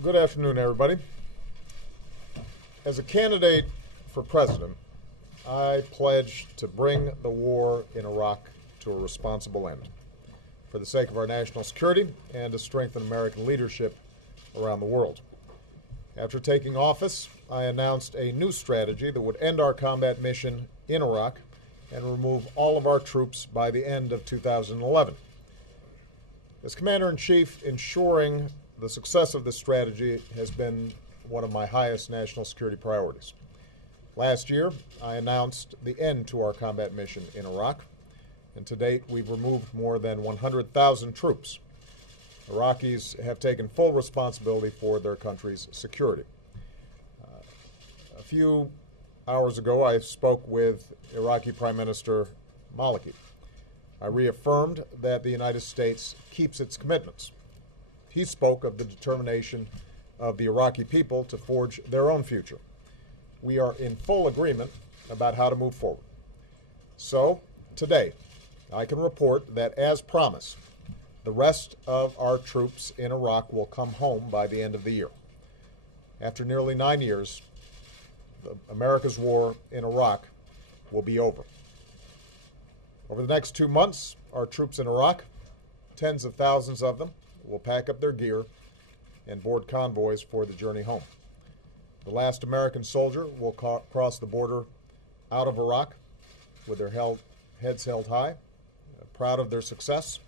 Good afternoon, everybody. As a candidate for president, I pledge to bring the war in Iraq to a responsible end for the sake of our national security and to strengthen American leadership around the world. After taking office, I announced a new strategy that would end our combat mission in Iraq and remove all of our troops by the end of 2011. As Commander-in-Chief, ensuring the success of this strategy has been one of my highest national security priorities. Last year, I announced the end to our combat mission in Iraq, and to date, we've removed more than 100,000 troops. Iraqis have taken full responsibility for their country's security. A few hours ago, I spoke with Iraqi Prime Minister Maliki. I reaffirmed that the United States keeps its commitments. He spoke of the determination of the Iraqi people to forge their own future. We are in full agreement about how to move forward. So, today, I can report that, as promised, the rest of our troops in Iraq will come home by the end of the year. After nearly 9 years, America's war in Iraq will be over. Over the next 2 months, our troops in Iraq, tens of thousands of them, will pack up their gear and board convoys for the journey home. The last American soldier will cross the border out of Iraq with their heads held high, proud of their success,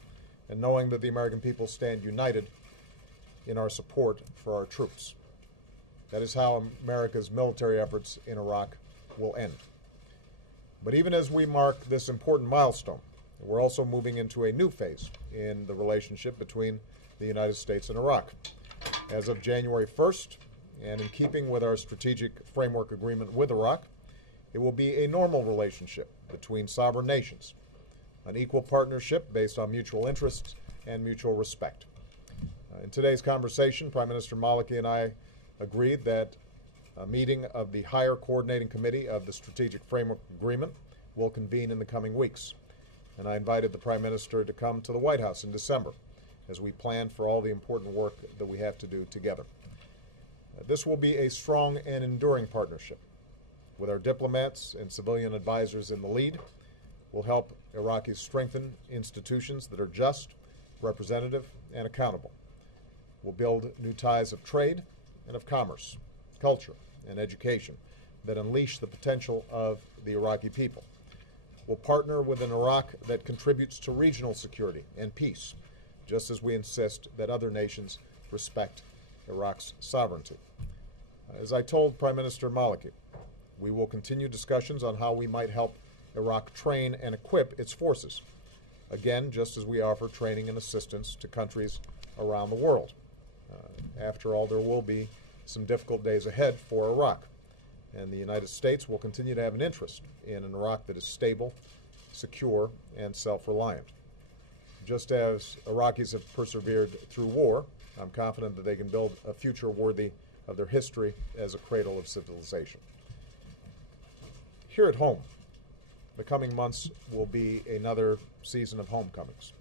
and knowing that the American people stand united in our support for our troops. That is how America's military efforts in Iraq will end. But even as we mark this important milestone, we're also moving into a new phase in the relationship between the United States and Iraq. As of January 1st, and in keeping with our strategic framework agreement with Iraq, it will be a normal relationship between sovereign nations, an equal partnership based on mutual interests and mutual respect. In today's conversation, Prime Minister Maliki and I agreed that a meeting of the Higher Coordinating Committee of the Strategic Framework Agreement will convene in the coming weeks. And I invited the Prime Minister to come to the White House in December as we plan for all the important work that we have to do together. This will be a strong and enduring partnership. With our diplomats and civilian advisors in the lead, we'll help Iraqis strengthen institutions that are just, representative, and accountable. We'll build new ties of trade and of commerce, culture, and education that unleash the potential of the Iraqi people. We'll partner with an Iraq that contributes to regional security and peace, just as we insist that other nations respect Iraq's sovereignty. As I told Prime Minister Maliki, we will continue discussions on how we might help Iraq train and equip its forces, again, just as we offer training and assistance to countries around the world. After all, there will be some difficult days ahead for Iraq, and the United States will continue to have an interest in an Iraq that is stable, secure, and self-reliant. Just as Iraqis have persevered through war, I'm confident that they can build a future worthy of their history as a cradle of civilization. Here at home, the coming months will be another season of homecomings.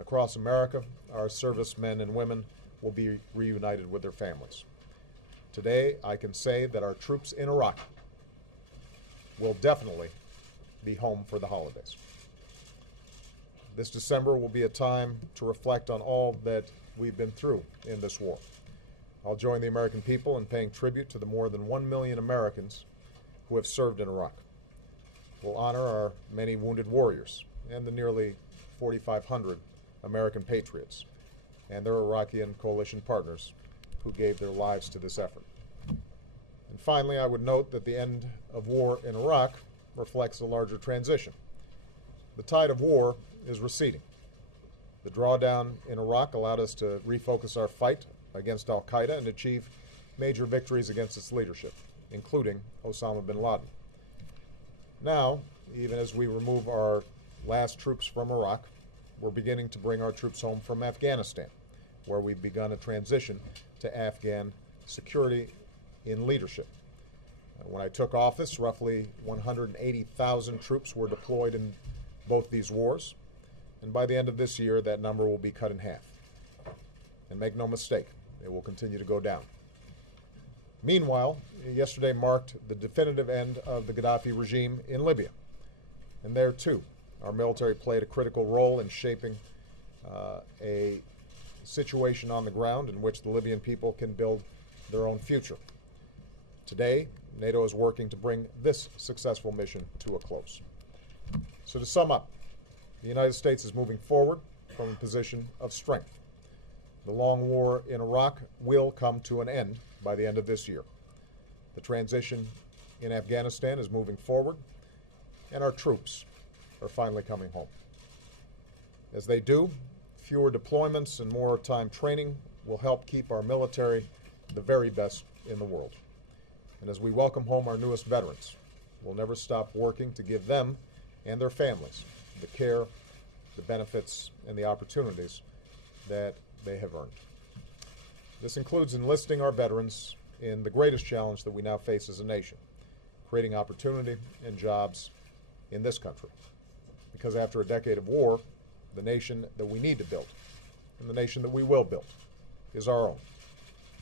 Across America, our servicemen and women will be reunited with their families. Today, I can say that our troops in Iraq will definitely be home for the holidays. This December will be a time to reflect on all that we've been through in this war. I'll join the American people in paying tribute to the more than 1 million Americans who have served in Iraq. We'll honor our many wounded warriors and the nearly 4,500 American patriots and their Iraqi and coalition partners who gave their lives to this effort. And finally, I would note that the end of war in Iraq reflects a larger transition. The tide of war is receding. The drawdown in Iraq allowed us to refocus our fight against al-Qaeda and achieve major victories against its leadership, including Osama bin Laden. Now, even as we remove our last troops from Iraq, we're beginning to bring our troops home from Afghanistan, where we've begun a transition to Afghan security in leadership. When I took office, roughly 180,000 troops were deployed in both these wars, and by the end of this year, that number will be cut in half. And make no mistake, It will continue to go down. Meanwhile, yesterday marked the definitive end of the Gaddafi regime in Libya. And there, too, our military played a critical role in shaping a situation on the ground in which the Libyan people can build their own future. Today, NATO is working to bring this successful mission to a close. So to sum up, the United States is moving forward from a position of strength. The long war in Iraq will come to an end by the end of this year. The transition in Afghanistan is moving forward, and our troops are finally coming home. As they do, fewer deployments and more time training will help keep our military the very best in the world. And as we welcome home our newest veterans, we'll never stop working to give them and their families the care, the benefits, and the opportunities that they have earned. This includes enlisting our veterans in the greatest challenge that we now face as a nation, creating opportunity and jobs in this country. Because after a decade of war, the nation that we need to build, and the nation that we will build, is our own.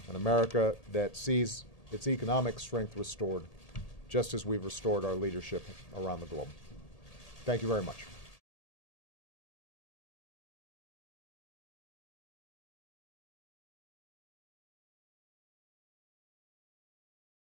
An America that sees its economic strength restored, just as we've restored our leadership around the globe. Thank you very much.